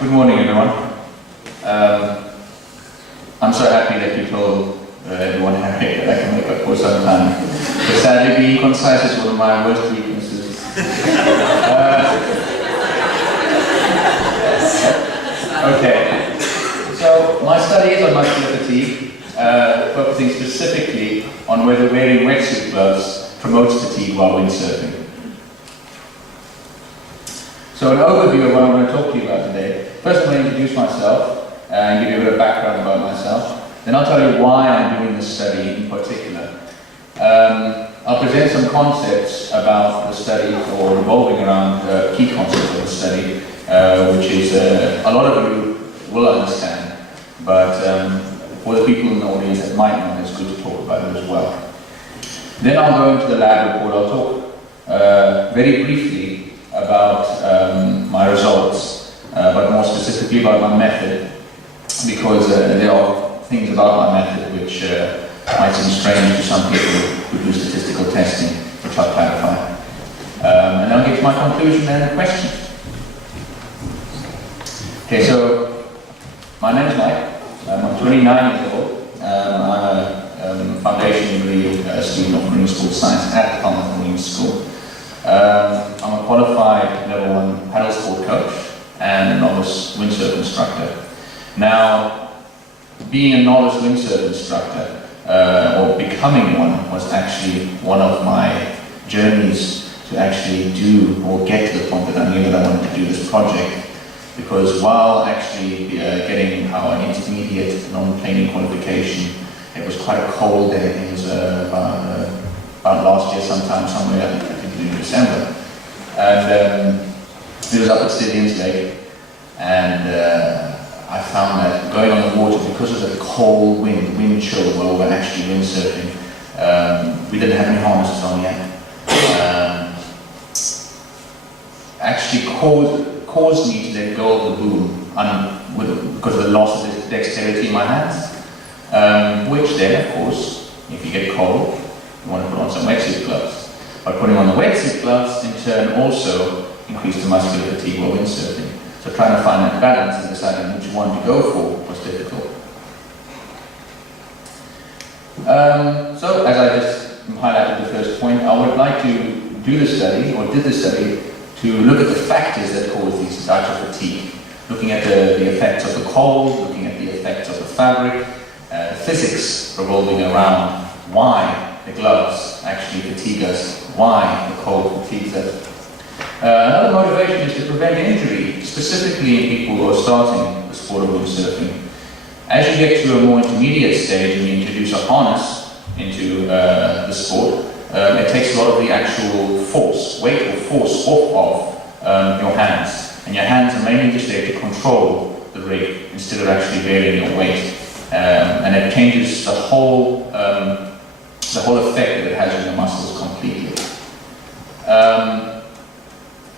Good morning, everyone. I'm so happy that you told everyone that I can make up for some time. But sadly, being concise is one of my worst weaknesses. Okay. So my study is on muscular fatigue, focusing specifically on whether wearing wetsuit gloves promotes fatigue while windsurfing. So an overview of what I'm going to talk to you about today. First, I'm going to introduce myself and give you a bit of background about myself. Then I'll tell you why I'm doing this study in particular. I'll present some concepts about the study, or revolving around key concepts of the study, which is a lot of you will understand, but for the people in the audience that might not, it's good to talk about it as well. Then I'll go into the lab report. I'll talk very briefly about my results, but more specifically about my method, because there are things about my method which might seem strange to some people who do statistical testing, which I'll clarify. And I'll get to my conclusion and questions. Okay, so my name is Mike. I'm 29 years old. I'm a foundation degree student of marine sports science at Falmouth Marine School. I'm a qualified level 1 paddle sport coach and a novice windsurf instructor. Now, being a novice windsurf instructor, or becoming one, was actually one of my journeys to actually do or get to the point that I knew that I wanted to do this project. Because while actually getting our intermediate non-planing qualification, it was quite a cold day. It was about last year sometime, somewhere I think in December. And it was up at Stithians Lake, and I found that going on the water, because of the cold wind chill while we were actually windsurfing, we didn't have any harnesses on yet. Actually caused me to let go of the boom because of the loss of dexterity in my hands, which then, of course, if you get cold, you want to put on some wetsuit gloves. But putting on the wetsuit gloves, in turn, also increased the muscular fatigue while windsurfing. So trying to find that balance and deciding which one to go for was difficult. So, as I just highlighted the first point, I would like to do the study, or did the study, to look at the factors that cause these types of fatigue. Looking at the effects of the cold, looking at the effects of the fabric, physics revolving around why the gloves actually fatigue us, why the cold fatigues us. Another motivation is to prevent injury, specifically in people who are starting the sport of windsurfing. As you get to a more intermediate stage and you introduce a harness into the sport, it takes a lot of the actual force, weight or force off of your hands. And your hands are mainly just there to control the rig instead of actually bearing your weight. And it changes the whole effect that it has on your muscles completely.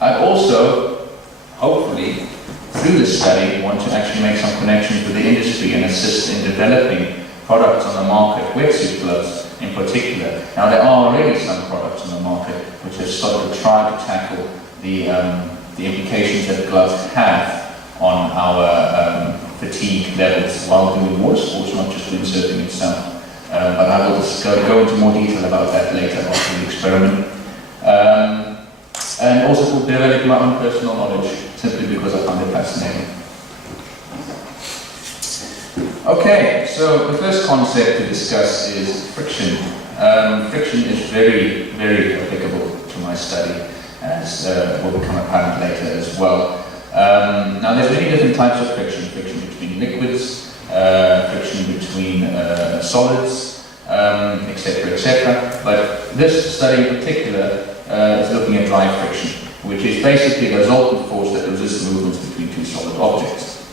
I also, hopefully, through this study, want to actually make some connections with the industry and assist in developing products on the market, wetsuit gloves in particular. Now, there are already some products on the market which have started to try to tackle the implications that gloves have on our fatigue levels while doing water sports, not just windsurfing itself. But I will just go into more detail about that later after the experiment. And also to develop my own personal knowledge, simply because I find it fascinating. Okay, so the first concept to discuss is friction. Friction is very, very applicable to my study, as will become apparent later as well. Now, there's many different types of friction. Friction between liquids, friction between solids, etc., etc. But this study in particular is looking at dry friction, which is basically the resultant force that resists movements between two solid objects.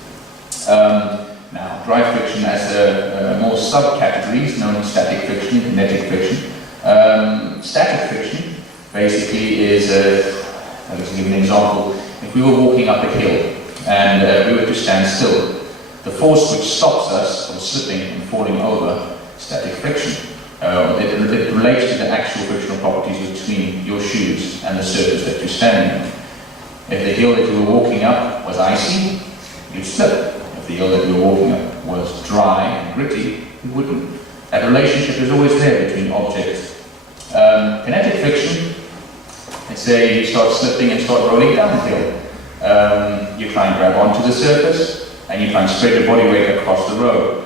Now, dry friction has more subcategories known as static friction and kinetic friction. Static friction basically is, let's give an example. If we were walking up a hill and we were to stand still, the force which stops us from slipping and falling over, static friction. It relates to the actual frictional properties between your shoes and the surface that you're standing on. If the hill that you were walking up was icy, you'd slip. If the hill that you were walking up was dry and gritty, you wouldn't. That relationship is always there between objects. Kinetic friction, let's say you start slipping and start rolling down the hill. You try and grab onto the surface and you try and spread your body weight across the road.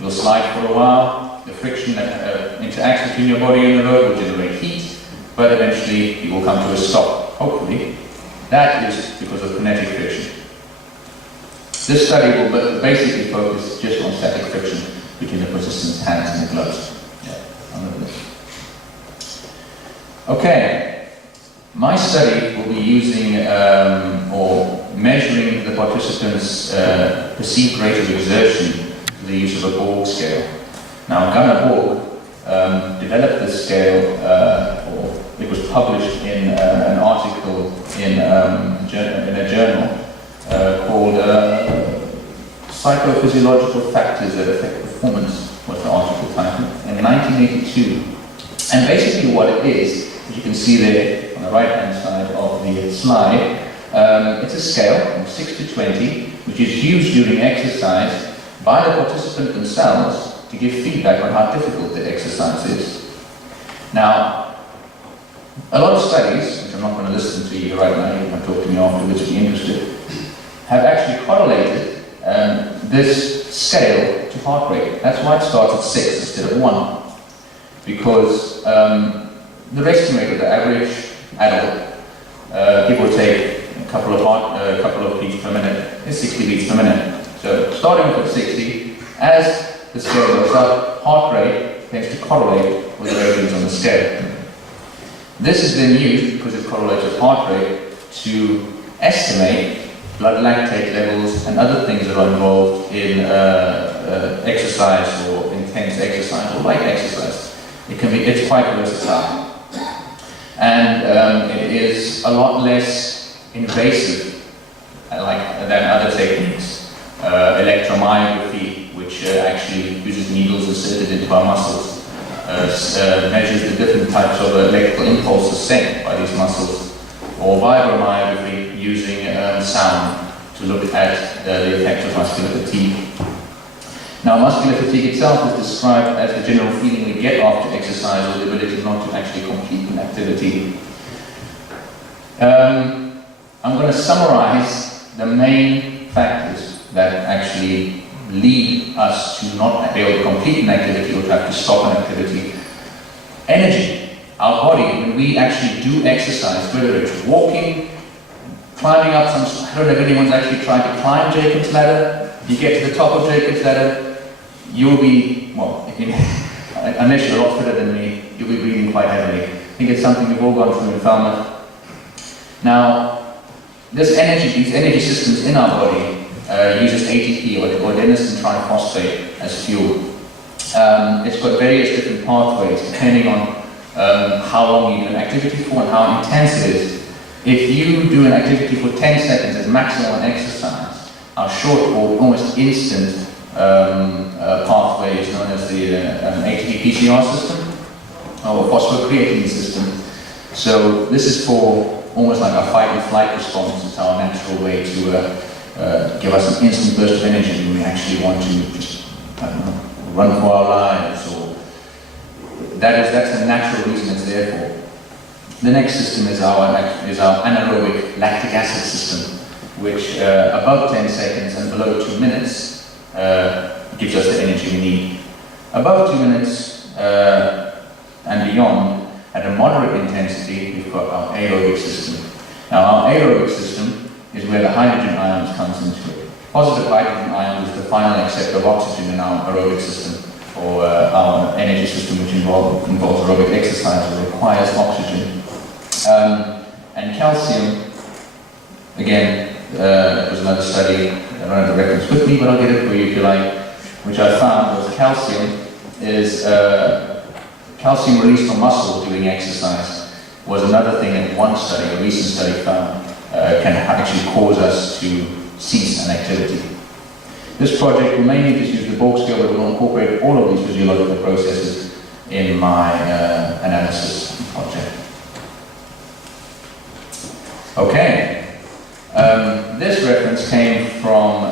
You'll slide for a while, the friction that interacts between your body and the road will generate heat, but eventually you will come to a stop, hopefully. That is because of kinetic friction. This study will basically focus just on static friction between the participants' hands and the gloves. Okay, my study will be using or measuring the participants' perceived rate of exertion through the use of a Borg scale. Now, Gunnar Borg developed this scale, or it was published in an article in a journal called Psychophysiological Factors That Affect Performance, was the article title, in 1982. And basically what it is, as you can see there on the right-hand side of the slide, it's a scale from 6 to 20, which is used during exercise by the participant themselves to give feedback on how difficult the exercise is. Now, a lot of studies, which I'm not going to listen to you right now, you can talk to me afterwards if you're interested, have actually correlated this scale to heart rate. That's why it starts at 6 instead of 1. Because the resting rate of the average adult, give or take a couple of beats per minute, is 60 beats per minute. So starting off at 60, as the scale goes up, heart rate tends to correlate with the ratings on the scale. This is then used, because it correlates with heart rate, to estimate blood lactate levels and other things that are involved in exercise or intense exercise or light exercise. It's quite versatile. And it is a lot less invasive than other techniques. Electromyography, which actually uses needles inserted into our muscles, measures the different types of electrical impulses sent by these muscles, or vibromyography, using sound to look at the effect of muscular fatigue. Now, muscular fatigue itself is described as the general feeling we get after exercise, or the ability not to actually complete an activity. I'm going to summarize the main factors that actually lead us to not be able to complete an activity or to have to stop an activity. Energy. Our body, when we actually do exercise, whether it's walking, climbing up some, I don't know if anyone's actually tried to climb Jacob's ladder. You get to the top of Jacob's ladder, you'll be, well, unless you're a lot fitter than me, you'll be breathing quite heavily. I think it's something we've all gone through in Falmouth. Now, these energy systems in our body uses ATP, or adenosine triphosphate, as fuel. It's got various different pathways depending on how long you do an activity for and how intense it is. If you do an activity for 10 seconds as maximum exercise, our short or almost instant pathway is known as the ATP-PCR system, or phosphocreatine system. So this is for almost like a fight and flight response. It's our natural way to give us an instant burst of energy when we actually want to just, I don't know, run for our lives, or that's the natural reason it's there for. The next system is our anaerobic lactic acid system, which above 10 seconds and below 2 minutes gives us the energy we need. Above 2 minutes and beyond, at a moderate intensity, we've got our aerobic system. Now, our aerobic system is where the hydrogen ions comes into it. Positive hydrogen ions is the final acceptor of oxygen in our aerobic system, or our energy system, which involves aerobic exercise, or requires oxygen. And calcium, again, was another study. I don't have the reference with me, but I'll get it for you if you like, which I found was calcium released from muscle during exercise was another thing that one study, a recent study, found can actually cause us to cease an activity. This project will mainly just use the Borg scale, but will incorporate all of these physiological processes in my analysis project. Okay, this reference came from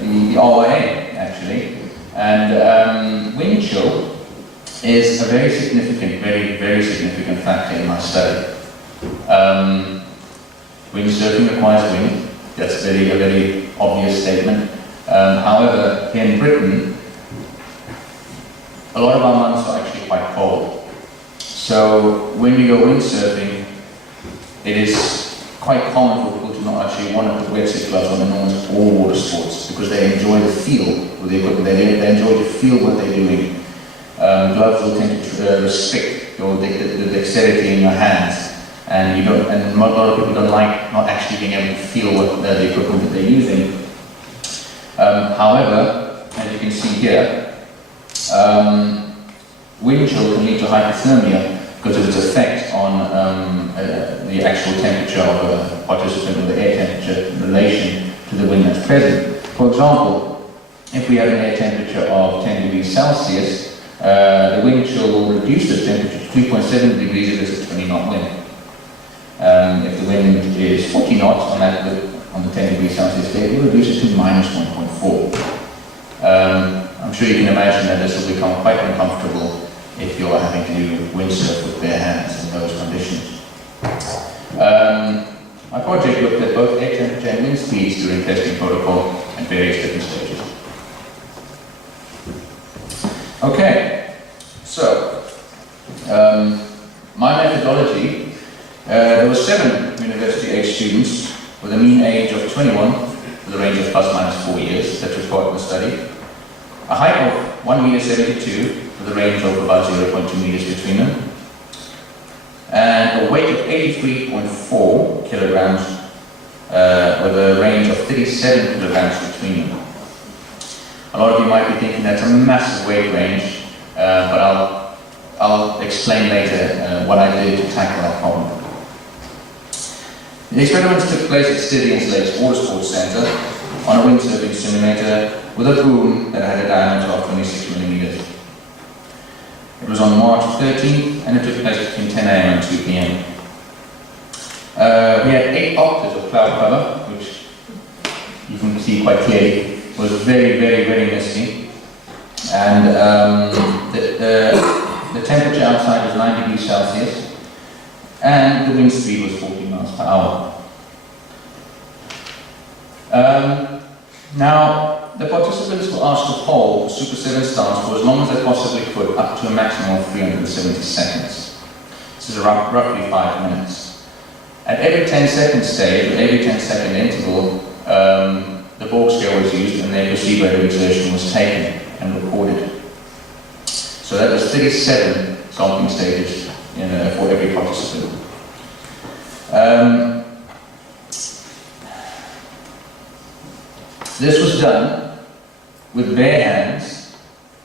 the RYA, actually, and wind chill is a very significant, very significant factor in my study. Windsurfing requires wind. That's a very obvious statement. However, here in Britain, a lot of our months are actually quite cold. So when we go windsurfing, it is quite common for people to not actually want to put wetsuit gloves on in almost all water sports because they enjoy the feel with the equipment. They enjoy to feel what they're doing. Gloves will tend to restrict the dexterity in your hands. And a lot of people don't like not actually being able to feel what the equipment that they're using. However, as you can see here, wind chill can lead to hypothermia because of its effect on the actual temperature of a participant or the air temperature in relation to the wind that's present. For example, if we have an air temperature of 10 degrees Celsius, the wind chill will reduce the temperature to 3.7 degrees if it's a 20-knot wind. If the wind is 40 knots on the 10 degrees Celsius day, it will reduce it to minus 1.4. I'm sure you can imagine that this will become quite uncomfortable if you're having to do windsurf with bare hands in those conditions. My project looked at both air temperature and wind speeds during testing protocol at various different stages. Okay, so my methodology. There were 7 university-age students with a mean age of 21, with a range of plus minus 4 years that was part of the study. A height of 1.72 meters, with a range of about 0.2 meters between them. And a weight of 83.4 kilograms, with a range of 37 kilograms between them. A lot of you might be thinking that's a massive weight range, but I'll explain later what I did to tackle that problem. The experiments took place at Stithians Lakes Water Sports Centre on a windsurfing simulator with a boom that had a diameter of 26 millimeters. It was on March 13th and it took place between 10 a.m. and 2 p.m. We had 8 octaves of cloud cover, which you can see quite clearly. It was very misty. And the temperature outside was 9 degrees Celsius. And the wind speed was 40 miles per hour. Now, the participants were asked to hold the Super 7 stance for as long as they possibly could, up to a maximum of 370 seconds. This is roughly 5 minutes. At every 10-second stage, at every 10-second interval, the Borg scale was used and their perceived rate of exertion was taken and recorded. So that was 37 sampling stages for every participant. This was done with bare hands,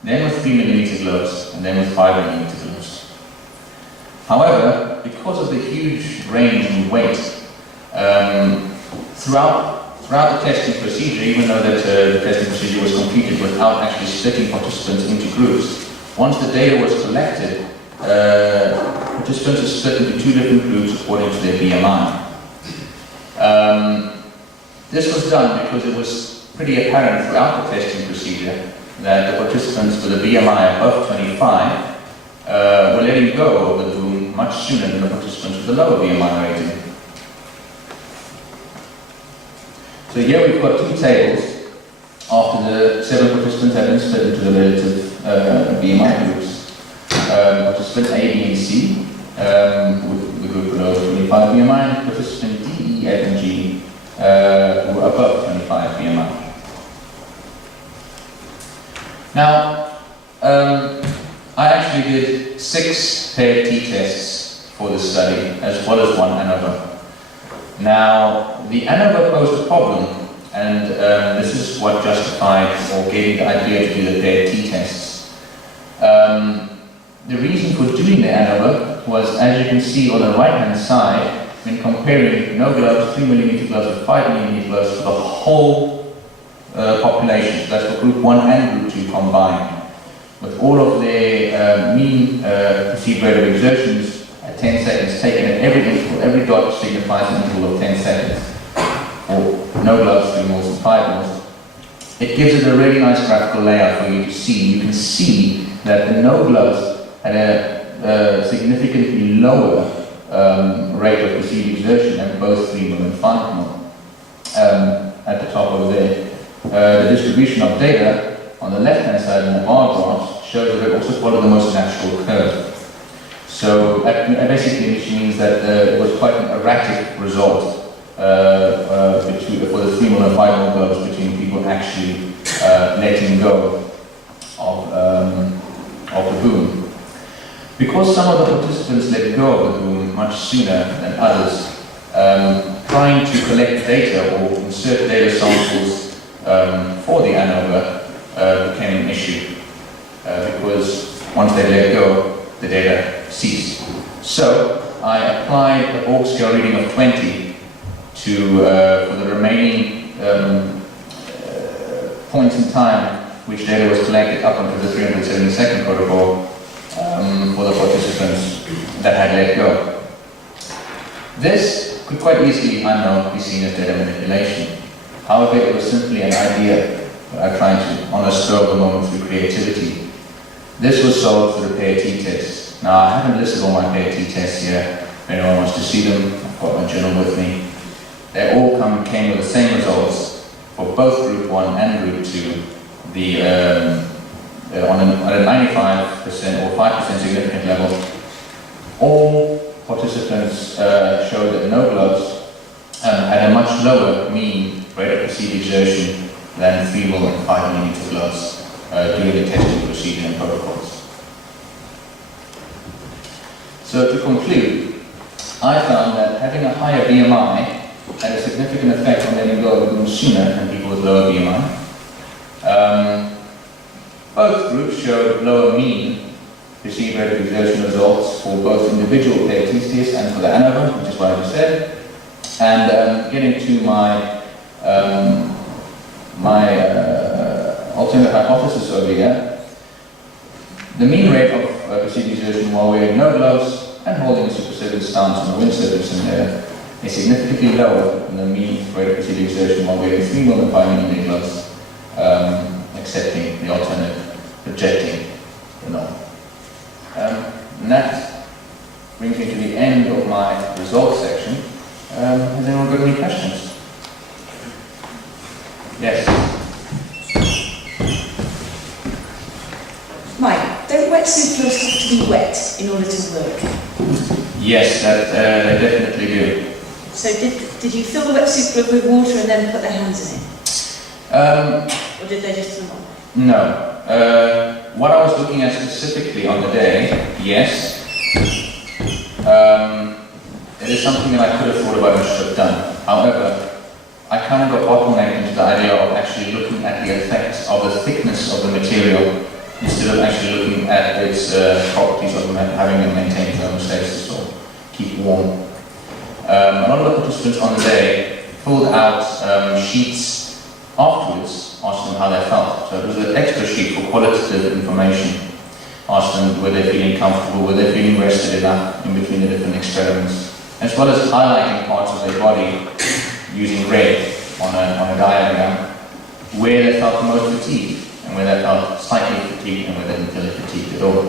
then with 3mm gloves, and then with 5mm gloves. However, because of the huge range in weight, throughout the testing procedure, even though that the testing procedure was completed without actually splitting participants into groups, once the data was collected, participants are split into 2 different groups according to their BMI. This was done because it was pretty apparent throughout the testing procedure that the participants with a BMI above 25 were letting go of the boom much sooner than the participants with a lower BMI rating. So here we've got 2 tables after the 7 participants have been split into the relative BMI groups. Participant A, B, and C, with the group below 25 BMI, and participant D, E, F, and G, who were above 25 BMI. Now, I actually did 6 paired t-tests for this study, as well as 1 ANOVA. Now, the ANOVA posed a problem, and this is what justified or gave me the idea to do the paired t-tests. The reason for doing the ANOVA was, as you can see on the right-hand side, when comparing no gloves, 3mm gloves, and 5mm gloves for the whole population, that's for group 1 and group 2 combined, with all of their mean perceived rate of exertions at at 10 seconds, taken at every interval. Every dot signifies an interval of 10 seconds. Or no gloves, 3 mils and 5 mils. It gives it a really nice graphical layout for you to see. You can see that the no gloves had a significantly lower rate of perceived exertion than both 3 mil and 5 mil. At the top over there. The distribution of data on the left-hand side in the bar graph shows that it also followed the most natural curve. So that basically means that it was quite an erratic result for the 3 mil and 5 mil gloves between people actually letting go of the boom. Because some of the participants let go of the boom much sooner than others, trying to collect data or insert data samples for the ANOVA became an issue because once they let go, the data ceased. So I applied a Borg scale reading of 20 for the remaining points in time which data was collected up until the 372nd protocol for the participants that had let go. This could quite easily, I know, be seen as data manipulation. However, it was simply an idea that I tried to, on a spur of the moment through creativity. This was solved through the PAT tests. Now, I haven't listed all my PAT tests here. If anyone wants to see them, I've got my journal with me. They all came with the same results for both Group 1 and Group 2. At a 95% or 5% significant level, all participants showed that no gloves had a much lower mean rate of perceived exertion than 3 mil and 5 millimeter gloves during the testing procedure and protocols. So to conclude, I found that having a higher BMI had a significant effect on letting go of the boom sooner than people with lower BMI. Both groups showed lower mean perceived rate of exertion results for both individual PAT tests and for the ANOVA, which is what I just said. And getting to my alternate hypothesis over here, the mean rate of perceived exertion while wearing no gloves and holding a superseded stance on a wind surface in there is significantly lower than the mean rate of perceived exertion while wearing 3 mil and 5 millimeter gloves, accepting the alternate, rejecting the norm. And that brings me to the end of my results section. Has anyone got any questions? Yes? Mike, don't wetsuit gloves have to be wet in order to work? Yes, they definitely do. So did you fill the wetsuit glove with water and then put their hands in it? Or did they just put them on? No. What I was looking at specifically on the day, yes. It is something that I could have thought about and should have done. However, I kind of got bottlenecked into the idea of actually looking at the effects of the thickness of the material instead of actually looking at its properties of having it maintain thermostasis or keep warm. A lot of the participants on the day filled out sheets afterwards, asked them how they felt. So it was an extra sheet for qualitative information. Asked them were they feeling comfortable, were they feeling rested enough in between the different experiments, as well as highlighting parts of their body using red on a diagram where they felt the most fatigued and where they felt slightly fatigued and where they didn't feel fatigued at all.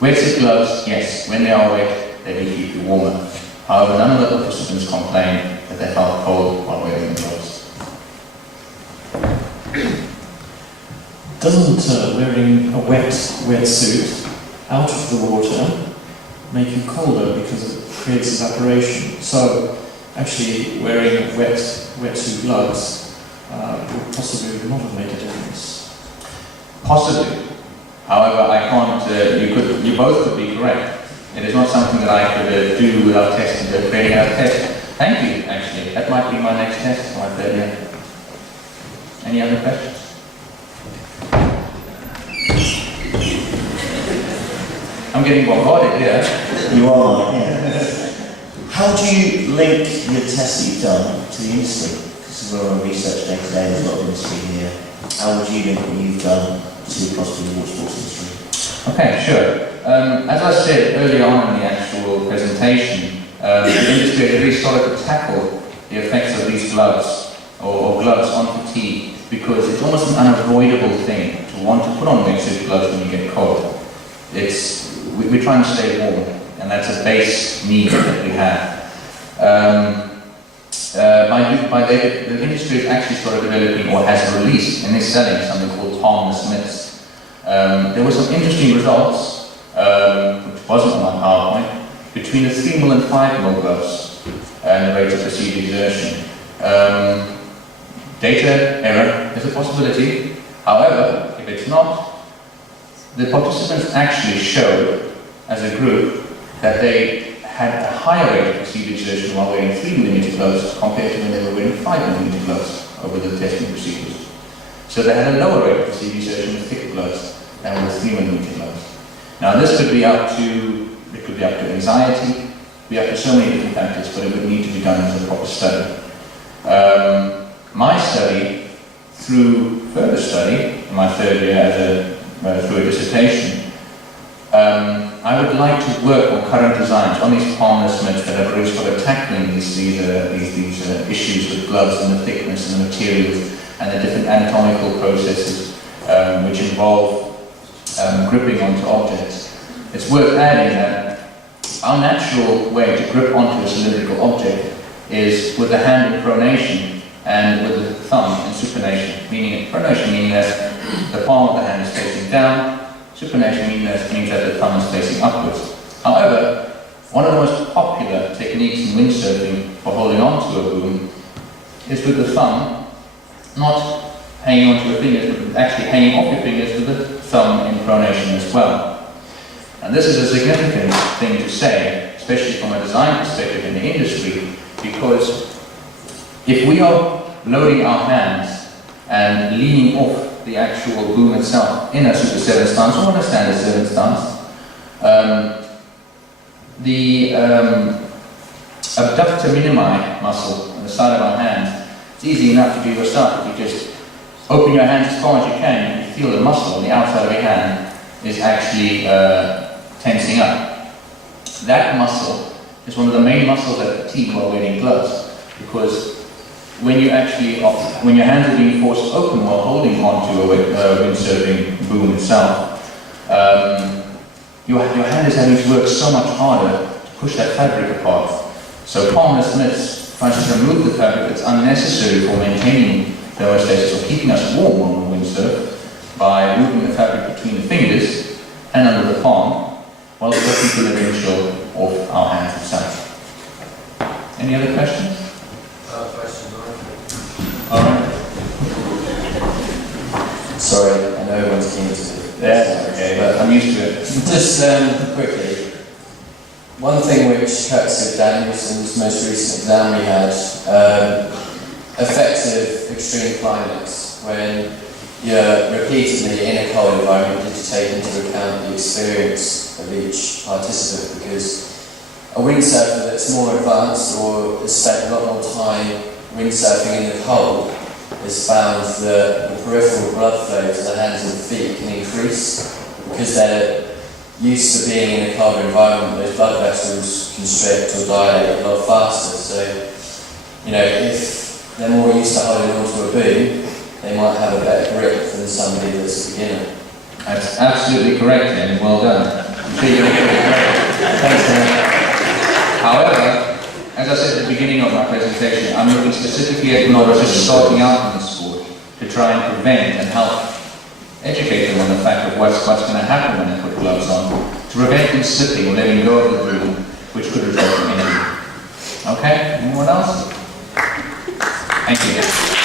Wetsuit gloves, yes, when they are wet, they do keep you warmer. However, none of the participants complained that they felt cold while wearing the gloves. Doesn't wearing a wetsuit out of the water make you colder because it creates evaporation? So actually wearing wetsuit gloves would possibly not have made a difference. Possibly. However, I can't, you both could be correct. It is not something that I could do without testing, creating a test. Thank you, actually. That might be my next test right there, yeah. Any other questions? I'm getting bombarded here. You are, yeah. How do you link your tests that you've done to the industry? Because we're on a research day today, there's a lot of industry here. How would you link what you've done to possibly the water sports industry? Okay, sure. As I said earlier on in the actual actual presentation, the industry had really started to tackle the effects of these gloves, or gloves on fatigue, because it's almost an unavoidable thing to want to put on wetsuit gloves when you get cold. We're trying to stay warm, and that's a base need that we have. The industry has actually started developing, or has released and is selling, something called harmless mitts. There were some interesting results, which wasn't on my PowerPoint, between the 3mm and 5mm gloves and the rate of perceived exertion. Data error is a possibility. However, if it's not, the participants actually showed, as a group, that they had a higher rate of perceived exertion while wearing 3mm gloves compared to when they were wearing 5mm gloves over the testing procedures. So they had a lower rate of perceived exertion with thicker gloves than with 3mm gloves. Now this could be up to anxiety, it could be up to so many different factors, but it would need to be done as a proper study. My study, through further study, in my third year through a dissertation, I would like to work on current designs, on these harmless mitts that have really started tackling these issues with gloves and the thickness and the materials and the different anatomical processes which involve gripping onto objects. It's worth adding that our natural way to grip onto a cylindrical object is with the hand in pronation and with the thumb in supination, meaning that the palm of the hand is facing down, supination means that the thumb is facing upwards. However, one of the most popular techniques in windsurfing for holding on to a boom is with the thumb, not hanging onto your fingers, but actually hanging off your fingers with the thumb in pronation as well. And this is a significant thing to say, especially from a design perspective in the industry, because if we are loading our hands and leaning off the actual boom itself in a Super 7 stance or in a standard 7 stance, the abductor minimi muscle on the side of our hands, it's easy enough to do yourself. If you just open your hands as far as you can, you feel the muscle on the outside of your hand is actually tensing up. That muscle is one of the main muscles that fatigue while wearing gloves, because when your hands are being forced open while holding onto a windsurfing boom itself, your hand is having to work so much harder to push that fabric apart. So palmless mitts tries to remove the fabric that's unnecessary for maintaining thermostasis or keeping us warm on the windsurf by moving the fabric between the fingers and under the palm, while working delivering chill off our hands itself. Any other questions? Alright. Sorry, I know everyone's keen to. Yeah, okay, but I'm used to it. Just quickly, one thing which Kirk Danielson's most recent exam we had, effective extreme climates, when you're repeatedly in a cold environment, did you take into account the experience of each participant? Because a windsurfer that's more advanced or has spent a lot more time windsurfing in the cold has found that the peripheral blood flow to the hands and feet can increase because they're used to being in a cold environment. Those blood vessels constrict or dilate a lot faster. So, if they're more used to holding onto a boom, they might have a better grip than somebody that's a beginner. That's absolutely correct, and well done. Thanks, Dan. However, as I said at the beginning of my presentation, I'm looking specifically at novices starting out in the sport to try and prevent and help educate them on the fact of what's going to happen when they put gloves on, to prevent them slipping or letting go of the boom, which could result in injury. Okay? Anyone else? Thank you.